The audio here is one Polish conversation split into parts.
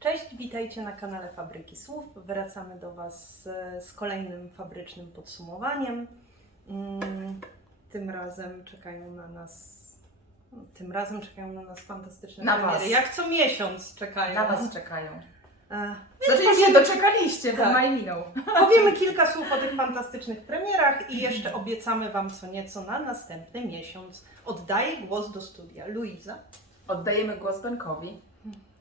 Cześć, witajcie na kanale Fabryki Słów. Wracamy do Was z, kolejnym fabrycznym podsumowaniem. Mm, Tym razem czekają na nas. Tym razem czekają na nas fantastyczne Na premiery. was. Jak co miesiąc czekają. Na Was czekają. E, Znaczy powiemy- się doczekaliście, bo Tak. maj minął. Powiemy kilka słów o tych fantastycznych premierach i jeszcze obiecamy Wam co nieco na następny miesiąc. Oddaję głos do studia. Luiza. Oddajemy głos Benkowi.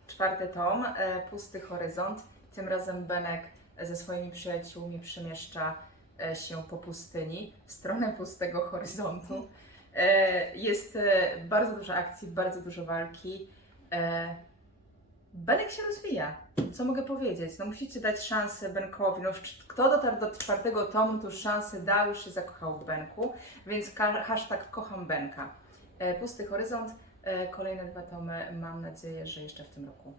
Czwarty tom, e, Pusty Horyzont. Tym razem Benek ze swoimi przyjaciółmi przemieszcza e, się po pustyni w stronę pustego horyzontu. Jest bardzo dużo akcji, bardzo dużo walki. Benek się rozwija. Co mogę powiedzieć? No musicie dać szansę Benkowi. No, kto dotarł do czwartego tomu, to już szansę dał, już się zakochał w Benku. Więc hashtag kocham Benka. E, Pusty Horyzont. E, Kolejne dwa tomy mam nadzieję, że jeszcze w tym roku.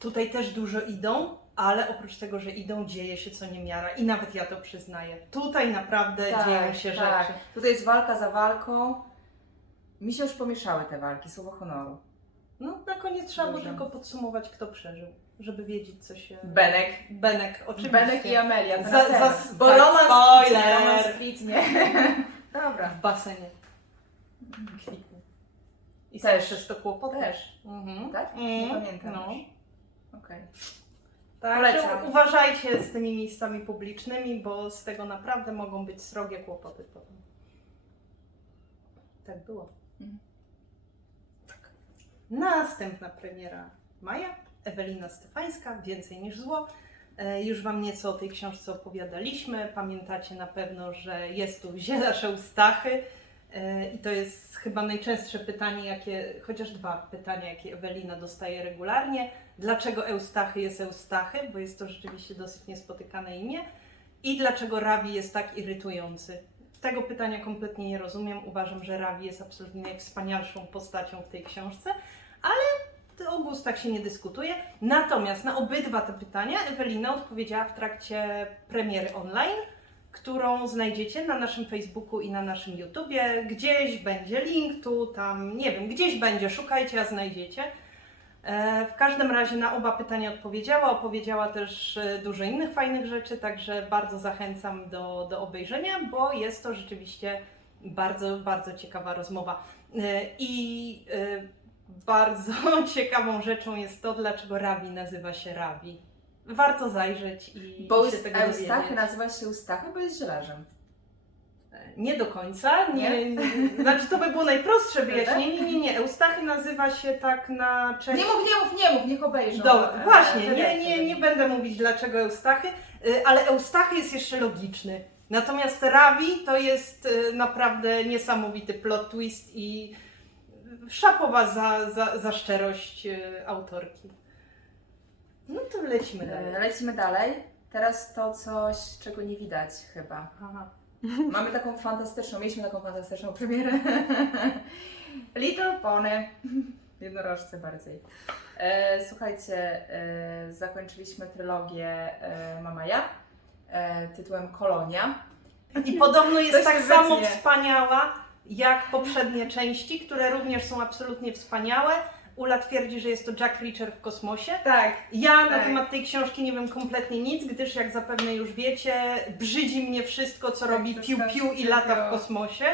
Tutaj też dużo idą, ale oprócz tego, że idą, dzieje się co niemiara i nawet ja to przyznaję. Tutaj naprawdę dzieją się tak. rzeczy. Tutaj jest walka za walką. Mi się już pomieszały te walki, słowo honoru. No na koniec trzeba było Dobrze. tylko podsumować, kto przeżył, żeby wiedzieć, co się... Benek. Benek, oczywiście. Benek i Amelia. Za- pewno. za- Bo tak, romans spoiler. kwitnie. Dobra. W basenie kwitnie. I Też. też. to kłopoty. Też. Mhm. Tak? Nie Mhm. pamiętam No. już. Okej. Polecam. uważajcie z tymi miejscami publicznymi, bo z tego naprawdę mogą być srogie kłopoty potem. Tak było. Następna premiera Maja, Ewelina Stefańska, Więcej niż zło. E, Już Wam nieco o tej książce opowiadaliśmy. Pamiętacie na pewno, że jest tu Zielarz Eustachy. E, I to jest chyba najczęstsze pytanie, jakie, chociaż dwa pytania, jakie Ewelina dostaje regularnie. Dlaczego Eustachy jest Eustachy? Bo jest to rzeczywiście dosyć niespotykane imię. I dlaczego Ravi jest tak irytujący? Tego pytania kompletnie nie rozumiem. Uważam, że Ravi jest absolutnie najwspanialszą postacią w tej książce, ale o gustach się nie dyskutuje. Natomiast na obydwa te pytania Ewelina odpowiedziała w trakcie premiery online, którą znajdziecie na naszym Facebooku i na naszym YouTubie. Gdzieś będzie link, tu, tam, nie wiem, gdzieś będzie, szukajcie, a znajdziecie. E, W każdym razie na oba pytania odpowiedziała. Opowiedziała też e, dużo innych fajnych rzeczy, także bardzo zachęcam do, do obejrzenia, bo jest to rzeczywiście bardzo, bardzo ciekawa rozmowa. E, I bardzo ciekawą rzeczą jest to, dlaczego Rabi nazywa się Rabi. Warto zajrzeć i Bo się tego Eustachy nazywa się Eustachy, bo jest zielarzem. Nie do końca. Nie, nie? Znaczy to by było najprostsze wyjaśnienie. Nie, nie. Eustachy nazywa się tak na cześć. Nie mów, nie mów, nie mów, niech obejrzą. Dobra, E, właśnie, nie, nie, nie będę mówić dlaczego Eustachy, y, ale Eustachy jest jeszcze logiczny. Natomiast Ravi to jest y, naprawdę niesamowity plot twist i szapowa za, za, za szczerość y, autorki. No to lecimy E, dalej. Lecimy dalej. Teraz to coś, czego nie widać chyba. Aha. Mamy taką fantastyczną, mieliśmy taką fantastyczną premierę. Little Pony. Jednorożce bardziej. E, słuchajcie, e, zakończyliśmy trylogię e, Mama Ja e, tytułem Kolonia. I podobno jest tak samo wytnie. wspaniała jak poprzednie części, które również są absolutnie wspaniałe. Ula twierdzi, że jest to Jack Reacher w kosmosie. Tak. Ja na Tak. temat tej książki nie wiem kompletnie nic, gdyż jak zapewne już wiecie, brzydzi mnie wszystko, co Tak, robi piu-piu i lata w kosmosie.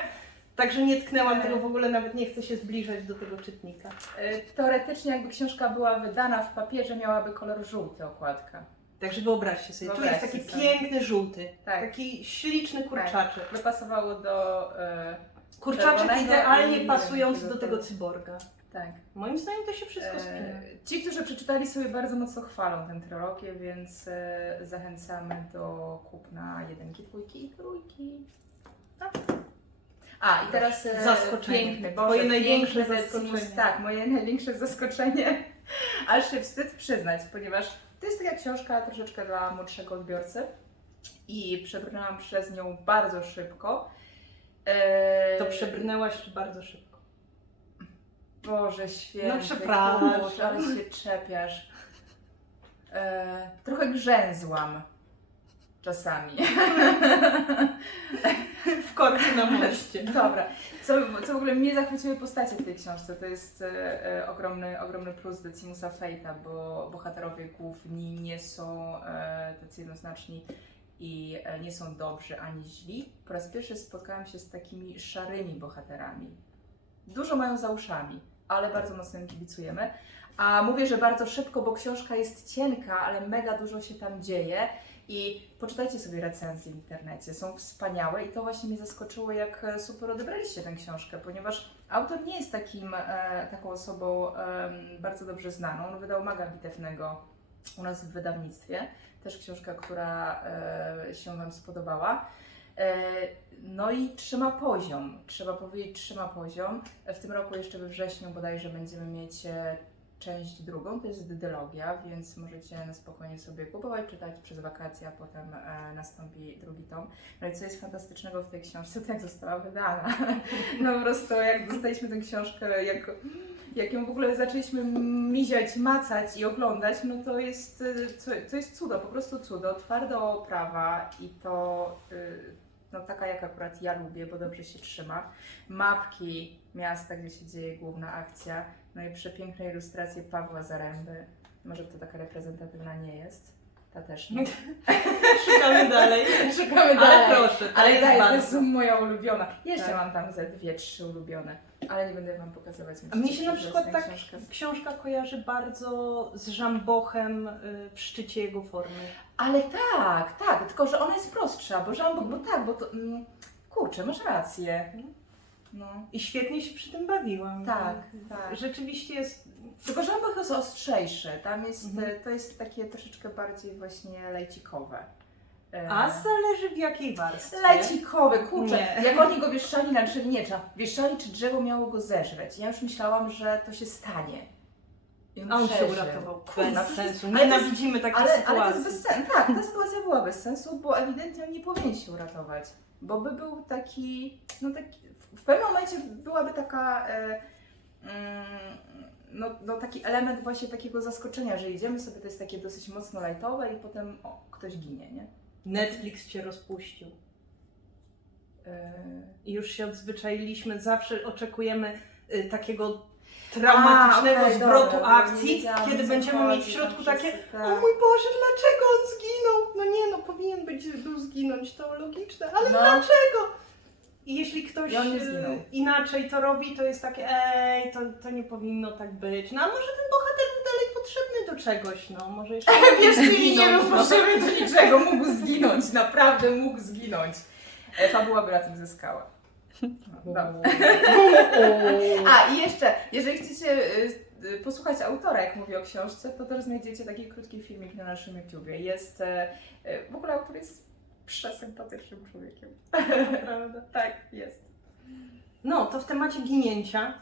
Także nie tknęłam Tak. tego w ogóle, nawet nie chcę się zbliżać do tego czytnika. E, teoretycznie jakby książka była wydana w papierze, miałaby kolor żółty okładka. Także wyobraźcie sobie, tu jest Wyobraźcie taki sobie. piękny żółty, Tak. taki śliczny kurczaczek. By pasowało do... E, Kurczaczek i idealnie nie pasujący do tego cyborga. Tak. Moim zdaniem to się wszystko spina. E, Ci, którzy przeczytali sobie bardzo mocno chwalą tę trylogię, więc e, zachęcamy do kupna jedynki, dwójki i trójki. Tak. A, i teraz e, Zaskoczenie. piękny, Boże, największe piękny zaskoczenie. Tak, moje największe zaskoczenie. Aż się wstyd przyznać, ponieważ to jest taka książka troszeczkę dla młodszego odbiorcy i przebrnęłam przez nią bardzo szybko. E, To przebrnęłaś bardzo szybko. Boże święty, No przepraszam. Ale się czepiasz. E, trochę grzęzłam. czasami. W korku na moście. Dobra. Co, co w ogóle mnie zachwyciły postacie w tej książce, to jest e, e, ogromny, ogromny plus Decimusa Fate'a, bo bohaterowie główni nie są e, tacy jednoznaczni i e, nie są dobrzy ani źli. Po raz pierwszy spotkałam się z takimi szarymi bohaterami. Dużo mają za uszami, ale bardzo mocno im kibicujemy. A mówię, że bardzo szybko, bo książka jest cienka, ale mega dużo się tam dzieje. I poczytajcie sobie recenzje w internecie, są wspaniałe i to właśnie mnie zaskoczyło, jak e, super odebraliście tę książkę, ponieważ autor nie jest takim, e, taką osobą em, bardzo dobrze znaną. On wydał Maga Bitewnego u nas w wydawnictwie, też książka, która e, się Wam spodobała. E, No i trzyma poziom, trzeba powiedzieć, trzyma poziom. W tym roku jeszcze we wrześniu bodajże będziemy mieć e, część drugą, to jest dydylogia, więc możecie na spokojnie sobie kupować, czytać przez wakacje, a potem e, nastąpi drugi tom. No i co jest fantastycznego w tej książce, to jak została wydana. No po prostu jak dostaliśmy tę książkę, jak, jak ją w ogóle zaczęliśmy miziać, macać i oglądać, no to jest, e, to jest cudo, po prostu cudo, twarda oprawa i to y, no taka jak akurat ja lubię, bo dobrze się trzyma. Mapki miasta, gdzie się dzieje główna akcja, no i przepiękne ilustracje Pawła Zaręby. Może to taka reprezentatywna nie jest. Ta też nie. Szukamy dalej. Szukamy Ale dalej. proszę, to Ale jest to bardzo. jest moja ulubiona. Jeszcze Tak. mam tam ze dwie, trzy ulubione, ale nie będę Wam pokazywać. A mnie się na przykład tak książkę. książka kojarzy bardzo z Żambochem y, w szczycie jego formy. Ale tak, tak, tylko że ona jest prostsza, bo żambok, bo tak, bo to... Mm, kurczę, masz rację. No. I świetnie się przy tym bawiłam. Tak, tak. Rzeczywiście jest. Tylko żambok jest ostrzejszy, tam jest, Mhm. e, to jest takie troszeczkę bardziej właśnie lejcikowe. E, A zależy w jakiej warstwie. Lejcikowe, kurczę, Nie. jak oni go wieszczali na drzewie, nie, trzeba- wieszczali czy drzewo miało go zeżreć. Ja już myślałam, że to się stanie. I A on się uratował. Kurna, Bez sensu. ale Nienawidzimy takich Ale, ale sytuacji. to jest bez sensu. Tak, ta sytuacja była bez sensu, bo ewidentnie on nie powinien się uratować. Bo by był taki, no taki, w pewnym momencie byłaby taka, e, mm, no, no taki element właśnie takiego zaskoczenia, że idziemy sobie, to jest takie dosyć mocno lajtowe i potem o, ktoś ginie, nie? Netflix się rozpuścił. E, I już się odzwyczailiśmy, zawsze oczekujemy y, takiego traumatycznego A, okej, zwrotu dobra, akcji, kiedy będziemy mieć w środku takie o mój Boże, dlaczego on zginął? No nie, no powinien być, był zginąć, to logiczne, ale No. dlaczego? I jeśli ktoś nie y, inaczej to robi, to jest takie, ej, to, to nie powinno tak być. No a może ten bohater potrzebny do czegoś, no może jeszcze Wiesz, mi nie był no. potrzebny do niczego, mógł zginąć, naprawdę mógł zginąć. E, Fabuła by na tym zyskała. No, dobra. A i jeszcze, jeżeli chcecie y, y, posłuchać autora, jak mówi o książce, to też znajdziecie taki krótki filmik na naszym YouTubie. Jest, e, e, w ogóle autor jest przesympatycznym człowiekiem. Prawda. Tak, jest. No, to w temacie ginięcia.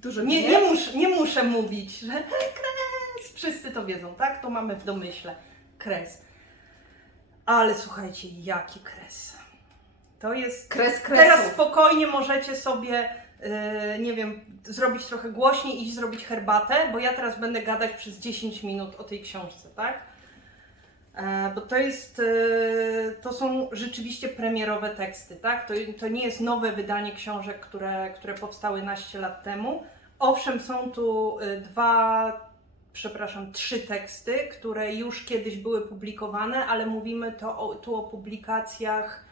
Dużo Nie, nie, mus, nie muszę mówić, że kres. Wszyscy to wiedzą, tak? To mamy w domyśle. Kres. Ale słuchajcie, jaki kres. To jest. Kres Teraz kresów. spokojnie możecie sobie, yy, nie wiem, zrobić trochę głośniej, iść zrobić herbatę, bo ja teraz będę gadać przez 10 minut o tej książce, tak? E, Bo to jest, e, to są rzeczywiście premierowe teksty, tak? To, to nie jest nowe wydanie książek, które, które powstały naście lat temu. Owszem, są tu e, dwa, przepraszam, trzy teksty, które już kiedyś były publikowane, ale mówimy to o, tu o publikacjach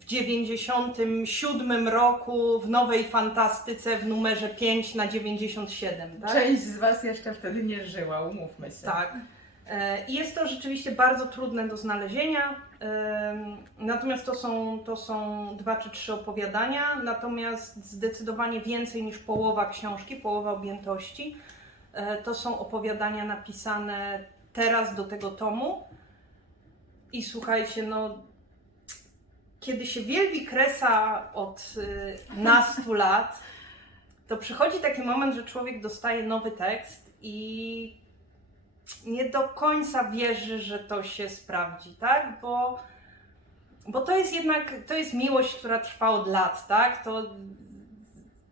w 97 roku w Nowej Fantastyce w numerze 5 na 97, tak? Część z Was jeszcze wtedy nie żyła, umówmy się. Tak. E, I jest to rzeczywiście bardzo trudne do znalezienia. Em, Natomiast to są, to są dwa czy trzy opowiadania, natomiast zdecydowanie więcej niż połowa książki, połowa objętości. e, To są opowiadania napisane teraz do tego tomu. I słuchajcie, no, kiedy się wielbi Kresa od nastu lat, to przychodzi taki moment, że człowiek dostaje nowy tekst i nie do końca wierzy, że to się sprawdzi, tak? Bo, bo to jest jednak, to jest miłość, która trwa od lat, tak? To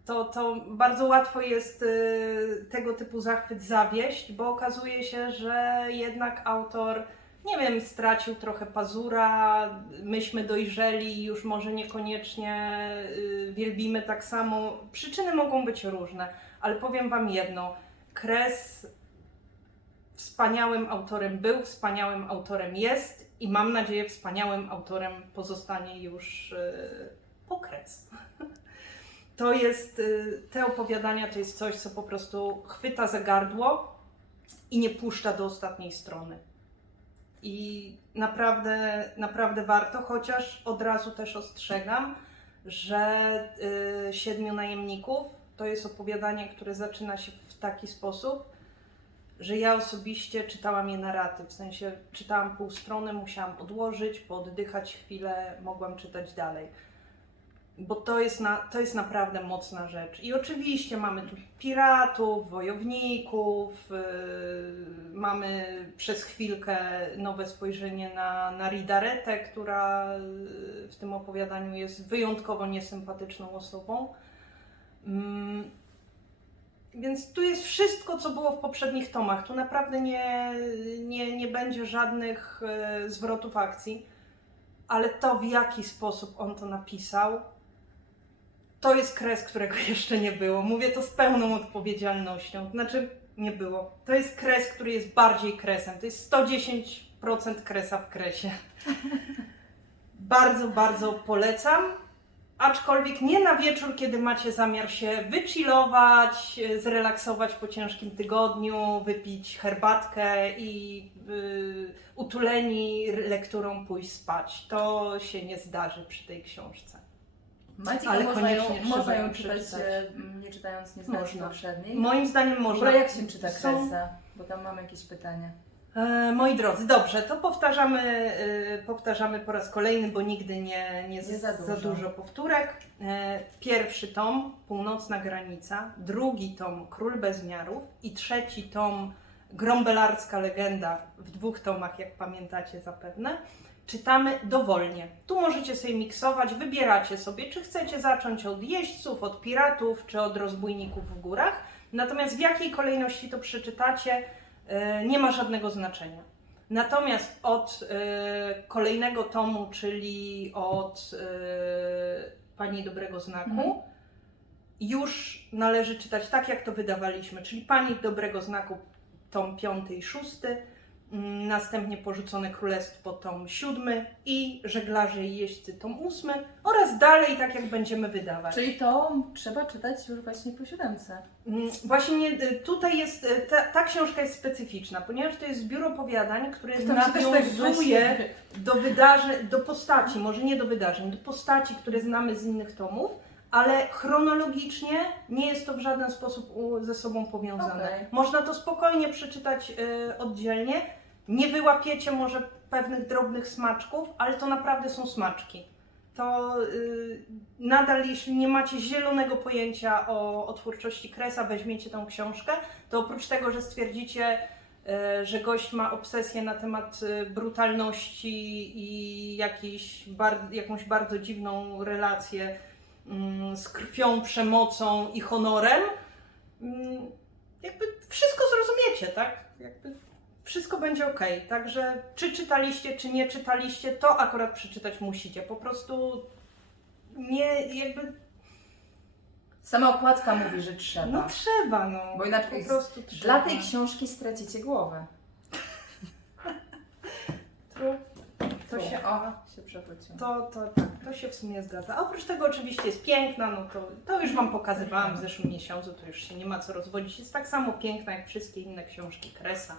to, to bardzo łatwo jest y, tego typu zachwyt zawieść, bo okazuje się, że jednak autor, nie wiem, stracił trochę pazura, myśmy dojrzeli już może niekoniecznie y, wielbimy tak samo. Przyczyny mogą być różne, ale powiem Wam jedno. Kres wspaniałym autorem był, wspaniałym autorem jest i mam nadzieję wspaniałym autorem pozostanie już y, po kres. To jest, y, te opowiadania to jest coś, co po prostu chwyta za gardło i nie puszcza do ostatniej strony. I naprawdę, naprawdę warto, chociaż od razu też ostrzegam, że y, Siedmiu Najemników to jest opowiadanie, które zaczyna się w taki sposób, że ja osobiście czytałam je na raty, w sensie czytałam pół strony, musiałam odłożyć, pooddychać chwilę, mogłam czytać dalej. Bo to jest, na, to jest naprawdę mocna rzecz. I oczywiście mamy tu piratów, wojowników, yy, mamy przez chwilkę nowe spojrzenie na, na Ridaretę, która yy, w tym opowiadaniu jest wyjątkowo niesympatyczną osobą. Mm, więc tu jest wszystko, co było w poprzednich tomach. Tu naprawdę nie, nie, nie będzie żadnych e, zwrotów akcji, ale to, w jaki sposób on to napisał, to jest kres, którego jeszcze nie było. Mówię to z pełną odpowiedzialnością. Znaczy, nie było. To jest kres, który jest bardziej kresem. To jest 110% kresa w kresie. bardzo, bardzo polecam. Aczkolwiek nie na wieczór, kiedy macie zamiar się wychillować, e, zrelaksować po ciężkim tygodniu, wypić herbatkę i y, utuleni lekturą pójść spać. To się nie zdarzy przy tej książce. Macie, Ale można ją, koniecznie można trzeba ją ją czytać, przeczytać. e, m, nie czytając, nie znając Można. poprzedniej. Moim zdaniem W można. ogóle jak się czyta Są- Kresa? Bo tam mam jakieś pytanie. E, moi drodzy, dobrze, to powtarzamy, e, powtarzamy po raz kolejny, bo nigdy nie, nie, Nie za, za za dużo. dużo powtórek. E, pierwszy tom, Północna Granica, drugi tom, Król Bezmiarów i trzeci tom, Grombelarska Legenda w dwóch tomach, jak pamiętacie zapewne. Czytamy dowolnie. Tu możecie sobie miksować, wybieracie sobie, czy chcecie zacząć od jeźdźców, od piratów, czy od rozbójników w górach. Natomiast w jakiej kolejności to przeczytacie, nie ma żadnego znaczenia. Natomiast od e, kolejnego tomu, czyli od e, Pani Dobrego Znaku, Mhm. już należy czytać tak, jak to wydawaliśmy, czyli Pani Dobrego Znaku, tom 5 i 6, mm, następnie Porzucone Królestwo, tom 7 i Żeglarze i Jeźdźcy, tom 8 oraz dalej, tak jak będziemy wydawać. Czyli to trzeba czytać już właśnie po siódemce. Mm, Właśnie y, tutaj jest, y, ta, ta książka jest specyficzna, ponieważ to jest zbiór opowiadań, które też tak nawiązuje do wydarzeń, do postaci, może nie do wydarzeń, do postaci, które znamy z innych tomów, ale chronologicznie nie jest to w żaden sposób ze sobą powiązane. Okej. Można to spokojnie przeczytać y, oddzielnie, nie wyłapiecie może pewnych drobnych smaczków, ale to naprawdę są smaczki. To y, nadal, jeśli nie macie zielonego pojęcia o, o twórczości Kresa, weźmiecie tą książkę, to oprócz tego, że stwierdzicie, y, że gość ma obsesję na temat y, brutalności i jakiś bar, jakąś bardzo dziwną relację mm, z krwią, przemocą i honorem, mm, jakby wszystko zrozumiecie, tak? Jakby wszystko będzie ok. Także czy czytaliście, czy nie czytaliście, to akurat przeczytać musicie. Po prostu nie, jakby, Sama okładka mówi, że trzeba. no trzeba, no. Bo inaczej po prostu trzeba. Dla tej książki stracicie głowę. To, to się, O, się przewróciło. to, to, tak, to się w sumie zgadza. A oprócz tego oczywiście jest piękna, no to, to już Wam pokazywałam w zeszłym miesiącu, to już się nie ma co rozwodzić. Jest tak samo piękna jak wszystkie inne książki Kresa.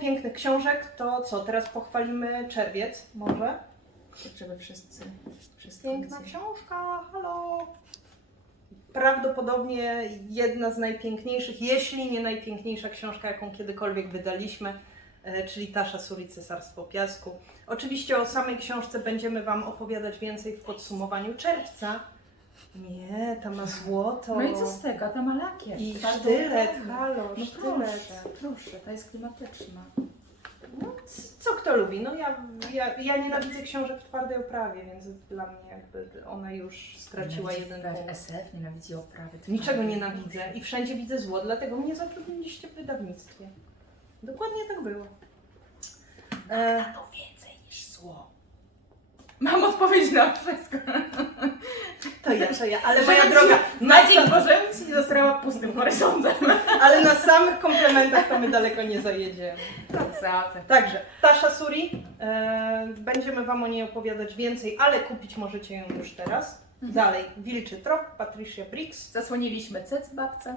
Pięknych książek, to co, teraz pochwalimy czerwiec może? Żeby wszyscy, wszyscy Piękna widzieli. książka, halo! Prawdopodobnie jedna z najpiękniejszych, jeśli nie najpiękniejsza książka, jaką kiedykolwiek wydaliśmy, e, czyli Tasza Suri Cesarstwo Piasku. Oczywiście o samej książce będziemy Wam opowiadać więcej w podsumowaniu czerwca. Nie, ta ma złoto. No i co z tego? Ta ma lakier. I Twardą sztylet, halo, No sztylet. proszę, proszę, ta jest klimatyczna. No, c- co kto lubi? No ja, ja, ja nienawidzę książek w twardej oprawie, więc dla mnie jakby ona już straciła Nienawidzi jeden punkt. SF nienawidzi oprawy. Niczego nienawidzę i wszędzie widzę zło, dlatego mnie zatrudniliście w wydawnictwie. Dokładnie tak było. E, To więcej niż zło. Mam odpowiedź na wszystko. to ja, to ja, ale moja droga, na, Maciej sam, Boże, ci nie została pustym horyzontem. ale na samych komplementach to my daleko nie zajedziemy. Także, Tasha Suri, e, będziemy Wam o niej opowiadać więcej, ale kupić możecie ją już teraz. Dalej, Wilczy Trop, Patricia Briggs. Zasłoniliśmy cec babce.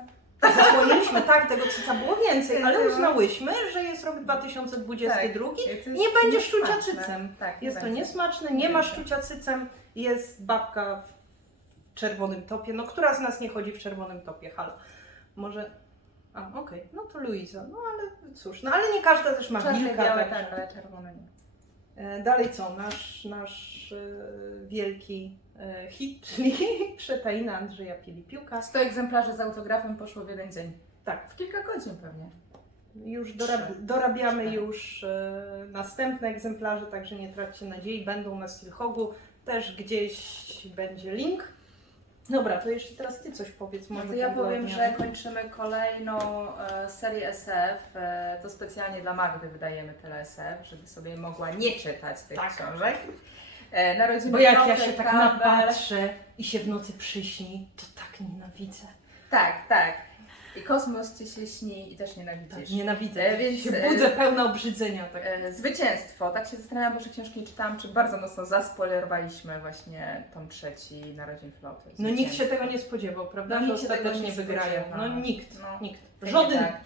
Zasłoniliśmy, tak, tego cyca było więcej, ale uznałyśmy, że jest rok 2022 Nie będzie szczucia cycem. Tak, nie Jest to będzie. niesmaczne, nie ma szczucia cycem, jest babka w czerwonym topie. No, która z nas nie chodzi w czerwonym topie? Halo. Może. A, okej, no to Luiza. No ale cóż, no ale nie każda też ma Czarne, wilka. białe, także- tak, ale czerwone nie. E, Dalej co? Nasz, nasz e, wielki hit, czyli Przetaina Andrzeja Pilipiuka. 100 egzemplarzy z autografem poszło w jeden dzień. Tak, W kilka godzin pewnie. Już dorab Trzy. dorabiamy Cztery. już e, następne egzemplarze, także nie traćcie nadziei, będą na Stilhogu, też gdzieś będzie link. Dobra, to jeszcze teraz Ty coś powiedz No może. to ja tak powiem, że kończymy kolejną e, serię SF. E, to specjalnie dla Magdy wydajemy tyle SF, żeby sobie mogła nie czytać tych Tak. książek. E, Narodziny Bo jak ja się tak napatrzę i się w nocy przyśni, to tak nienawidzę. Tak, tak. I kosmos ci się śni i też Tak, nienawidzisz. nienawidzę, E, więc, się e, budzę pełna obrzydzenia. Tak. E, Zwycięstwo. Tak się zastanawiam, bo że książki nie czytałam, czy bardzo mocno zaspoilerowaliśmy właśnie tom trzeci Narodzin Floty. No nikt się Zwycięstwo. tego nie spodziewał, prawda? No, że nikt się tego ostatecznie nie wygrają. spodziewał. No nikt, No. nikt. Tak, Żaden. tak.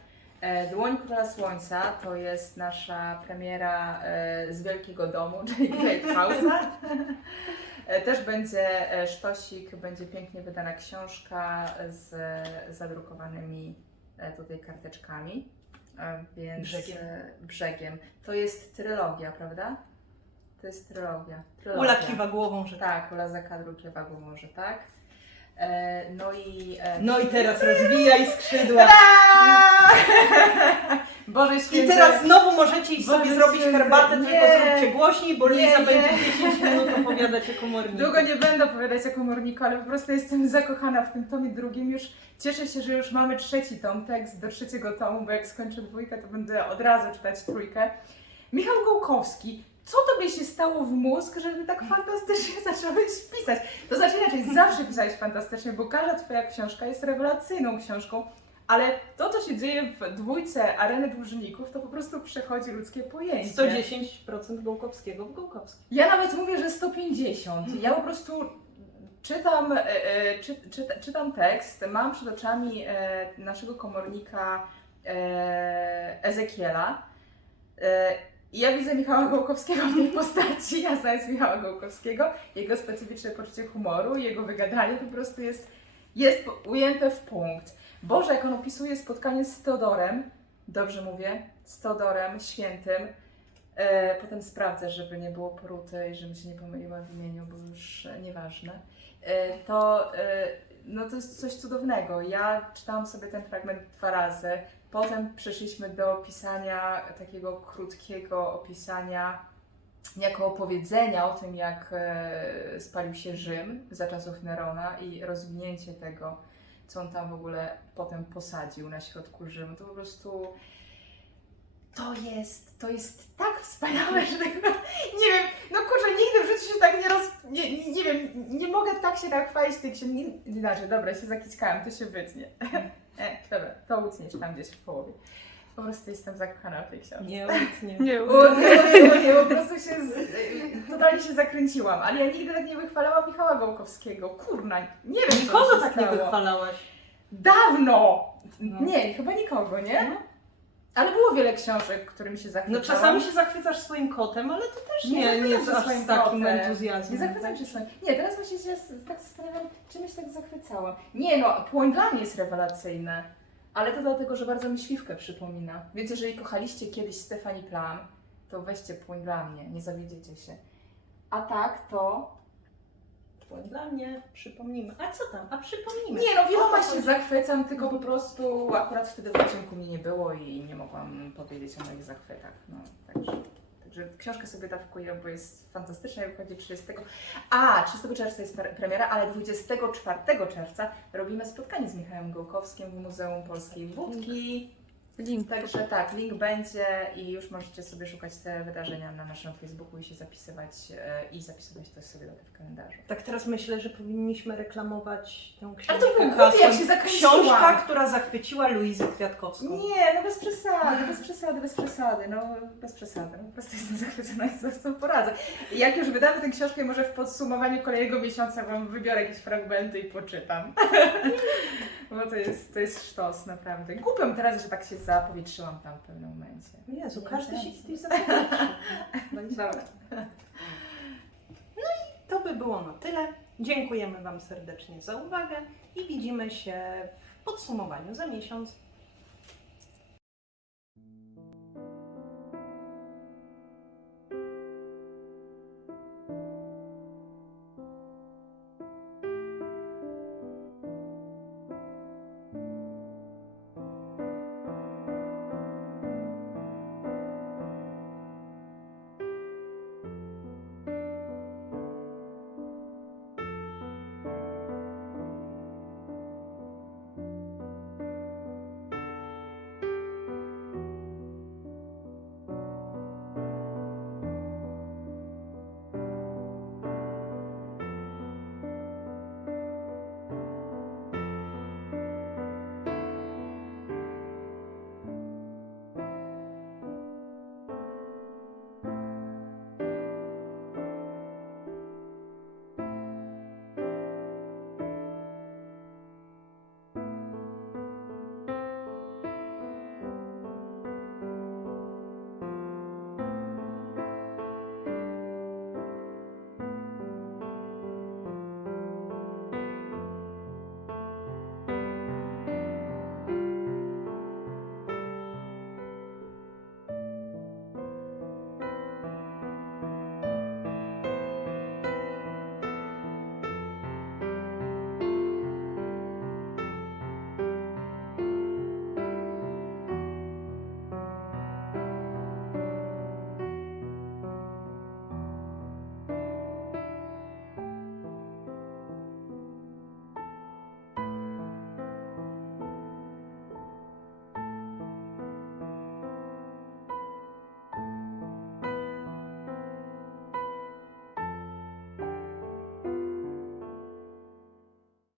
E, Dłoń Króla Słońca to jest nasza premiera e, z Wielkiego Domu, czyli Great House'a. E, Też będzie sztosik, będzie pięknie wydana książka z zadrukowanymi tutaj karteczkami. Więc Brzegiem. brzegiem. To jest trylogia, prawda? To jest trylogia. trylogia. Ula kiwa głową, że tak. Tak, Ula za kadru kiwa głową, że tak. E, No i... e, No i teraz rozwijaj skrzydła. Boże I święty. teraz znowu możecie iść Boże sobie zrobić święty, herbatę, nie. tylko zróbcie głośniej, bo Nie, Luisa nie. będzie 10 minut opowiadać o komorniku. Długo nie będę opowiadać o komorniku, ale po prostu jestem zakochana w tym tomie drugim. Już cieszę się, że już mamy trzeci tom, tekst do trzeciego tomu, bo jak skończę dwójkę, to będę od razu czytać trójkę. Michał Gołkowski, co tobie się stało w mózg, że ty tak fantastycznie zacząłeś pisać? To znaczy inaczej, zawsze pisałeś fantastycznie, bo każda twoja książka jest rewelacyjną książką, ale to, co się dzieje w dwójce areny dłużników, to po prostu przechodzi ludzkie pojęcie. 110% Gołkowskiego w Gołkowskim. Ja nawet mówię, że 150. Ja po prostu czytam, e, e, czy, czyta, czytam tekst, mam przed oczami e, naszego komornika Ezekiela. Ja widzę Michała Gołkowskiego w tej postaci, ja znając Michała Gołkowskiego, jego specyficzne poczucie humoru, jego wygadanie po prostu jest, jest ujęte w punkt. Boże, jak on opisuje spotkanie z Teodorem, dobrze mówię, z Teodorem Świętym, E, potem sprawdzę, żeby nie było poruty i żebym się nie pomyliła w imieniu, bo już nieważne. E, to, e, no to jest coś cudownego. Ja czytałam sobie ten fragment dwa razy. Potem przeszliśmy do pisania takiego krótkiego opisania, jako opowiedzenia o tym, jak e, spalił się Rzym za czasów Nerona i rozwinięcie tego, co on tam w ogóle potem posadził na środku Rzymu. To po prostu to jest, to jest tak wspaniałe, że tego, nie wiem, no kurczę, nigdy w życiu się tak nie roz, nie, nie, nie wiem, nie mogę tak się tak chwalić tej inaczej, dobra, się zakićkałam, to się wytnie. E, dobra, to utniesz tam gdzieś w połowie. Po prostu jestem zakochana w tej książce. Nie, nie. Nie, nie, nie, nie, po prostu się, z, totalnie się zakręciłam, ale ja nigdy tak nie wychwalałam Michała Gołkowskiego, kurna, nie wiem, Nikogo tak nie wychwalałaś. Dawno! No. Nie, chyba nikogo, nie? No. Ale było wiele książek, którymi się No zachwycałam. czasami się zachwycasz swoim kotem, ale to też Nie nie, nie, aż swoim z takim kotem. entuzjazmem. Nie zachwycam się swoim. Nie, teraz właśnie się tak zastanawiam, czym się tak zachwycałam. Nie no, płoń dla mnie jest rewelacyjne. Ale to dlatego, że bardzo mi śliwkę przypomina. Więc jeżeli kochaliście kiedyś Stephanie Plum, to weźcie płoń dla mnie, nie zawiedziecie się. A tak to... Płoń dla mnie, przypomnijmy. A co tam? A przypomnijmy. Nie no, wieloma się zachwycam, tylko po prostu akurat wtedy w odcinku mnie nie było i nie mogłam powiedzieć o moich zachwytach. No, także, także książkę sobie dawkuję, bo jest fantastyczna i wychodzi 30. A, 30 czerwca jest pre- premiera, ale 24 czerwca robimy spotkanie z Michałem Gołkowskim w Muzeum Polskiej Wódki. Link. Także tak, link będzie i już możecie sobie szukać te wydarzenia na naszym Facebooku i się zapisywać e, i zapisywać też sobie datę w kalendarzu. Tak teraz myślę, że powinniśmy reklamować tę książkę. Ale to było głupie, jak hasłem się zakręciłam. Książka, która zachwyciła Luizę Kwiatkowską. Nie, no bez przesady, bez przesady, bez przesady, no bez przesady. No, po prostu jestem zachwycona i co z tym poradzę. I Jak już wydamy tę książkę, może w podsumowaniu kolejnego miesiąca Wam wybiorę jakieś fragmenty i poczytam. Bo to jest, to jest sztos, naprawdę. Głupio mi teraz, że tak się zapowietrzyłam tam w pewnym momencie. Jezu, Nie każdy się kiedyś zapomina. Dobra. To by było na tyle. Dziękujemy Wam serdecznie za uwagę i widzimy się w podsumowaniu za miesiąc.